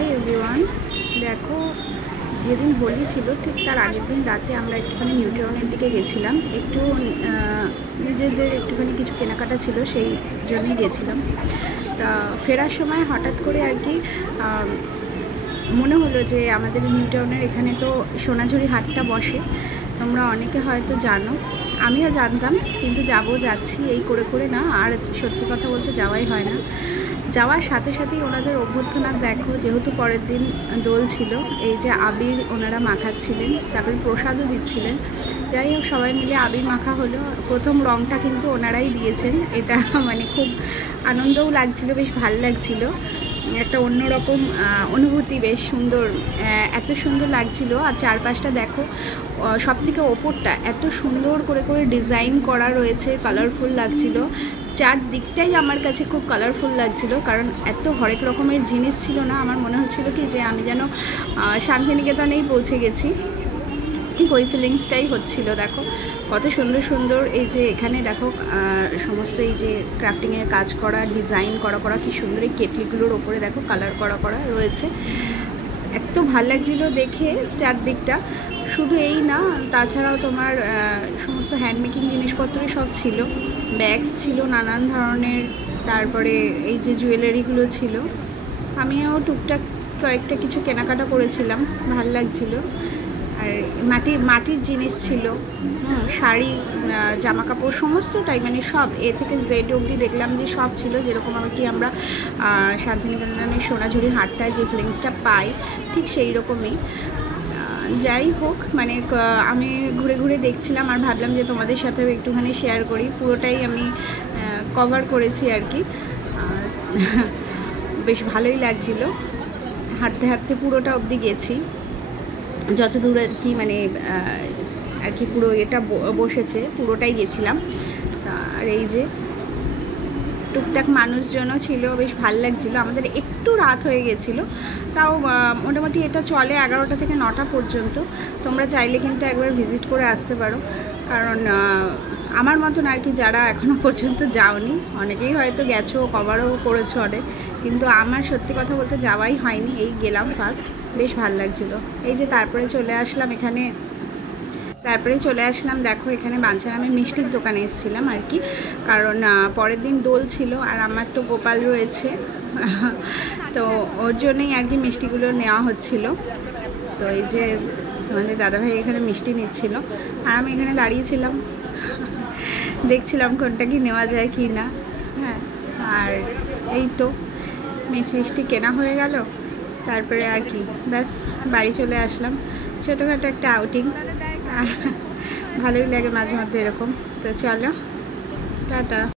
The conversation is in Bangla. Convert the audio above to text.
Hi everyone. দেখো, যেদিন হোলি ছিল ঠিক তার আগের দিন রাতে আমরা একটুখানি নিউট্রনের দিকে গেছিলাম। একটু নিজেদের একটুখানি কিছু কেনাকাটা ছিল, সেই জন্যই গেছিলাম। তা ফেরার সময় হঠাৎ করে আর কি মনে হলো যে আমাদের নিউটনের এখানে তো সোনাঝুরি হাটটা বসে, তোমরা অনেকে হয়তো জানো, আমিও জানতাম, কিন্তু যাচ্ছি এই করে করে না, আর সত্যি কথা বলতে যাওয়াই হয় না। যাওয়ার সাথে সাথেই ওনাদের অভ্যর্থনা দেখো, যেহেতু পরের দিন দোল ছিল, এই যে আবির ওনারা মাখাচ্ছিলেন, তারপরে প্রসাদও দিচ্ছিলেন। যাই হোক, সবাই মিলে আবির মাখা হলো। প্রথম রঙটা কিন্তু ওনারাই দিয়েছেন, এটা মানে খুব আনন্দও লাগছিল, বেশ ভালো লাগছিল, একটা অন্যরকম অনুভূতি, বেশ সুন্দর, এত সুন্দর লাগছিল। আর চারপাশটা দেখো, সব থেকে ওপরটা এত সুন্দর করে করে ডিজাইন করা রয়েছে, কালারফুল লাগছিল। চারদিকটাই আমার কাছে খুব কালারফুল লাগছিল, কারণ এত হরেক রকমের জিনিস ছিল না, আমার মনে হচ্ছিল কি যে আমি যেন শান্তিনিকেতনেই পৌঁছে গেছি, ঠিক ওই ফিলিংসটাই হচ্ছিল। দেখো কত সুন্দর সুন্দর, এই যে এখানে দেখো সমস্ত এই যে ক্রাফটিংয়ের কাজ করা, ডিজাইন করা কি সুন্দর, এই কেটলিগুলোর ওপরে দেখো কালার করা রয়েছে, এত ভাল লাগছিল দেখে চারদিকটা। শুধু এই না, তাছাড়াও তোমার সমস্ত হ্যান্ডমেকিং জিনিসপত্রই সব ছিল, ব্যাগস ছিল নানান ধরনের, তারপরে এই যে জুয়েলারিগুলো ছিল। আমিও টুকটাক কয়েকটা কিছু কেনাকাটা করেছিলাম, ভাল লাগছিল। আর মাটির জিনিস ছিল, শাড়ি, জামা কাপড় সমস্তটাই, মানে সব এ থেকে জেড অবধি দেখলাম যে সব ছিল, যেরকম আর কি আমরা শান্তিনিকেতনের সোনাঝুরি হাটটায় যে ফিলিংসটা পাই, ঠিক সেই রকমই। যাই হোক, মানে আমি ঘুরে ঘুরে দেখছিলাম আর ভাবলাম যে তোমাদের সাথেও একটুখানি শেয়ার করি। পুরোটাই আমি কভার করেছি আর কি, বেশ ভালোই লাগছিল। হাঁটতে হাঁটতে পুরোটা অবধি গেছি, যত দূর আর কি, মানে আর কি পুরো এটা বসেছে পুরোটাই গেছিলাম। আর এই যে টুকটাক মানুষজনও ছিল, বেশ ভাল লাগছিল। আমাদের একটু রাত হয়ে গেছিলো, তাও মোটামুটি এটা চলে 11টা থেকে 9টা পর্যন্ত। তোমরা চাইলে কিন্তু একবার ভিজিট করে আসতে পারো, কারণ আমার মতন আর কি যারা এখনও পর্যন্ত যাওনি, অনেকেই হয়তো গেছো, কভারও করেছো অনেক, কিন্তু আমার সত্যি কথা বলতে যাওয়াই হয়নি, এই গেলাম ফার্স্ট, বেশ ভাল লাগছিল। এই যে তারপরে চলে আসলাম, দেখো এখানে বাঞ্ছারামে মিষ্টির দোকানে এসেছিলাম আর কি, কারণ পরের দিন দোল ছিল আর আমার তো গোপাল রয়েছে, তো ওর জন্যই আর কি মিষ্টিগুলো নেওয়া হচ্ছিল। তো এই যে তোমাদের দাদাভাই এখানে মিষ্টি নিচ্ছিল, আর আমি এখানে দাঁড়িয়েছিলাম, দেখছিলাম কোনটা কি নেওয়া যায় কি না। হ্যাঁ, আর এই তো মিষ্টি কেনা হয়ে গেল, তারপরে আর কি ব্যাস বাড়ি চলে আসলাম। ছোটোখাটো একটা আউটিং, ভালোই লাগে মাঝে মধ্যে এরকম। তো চলো, টাটা।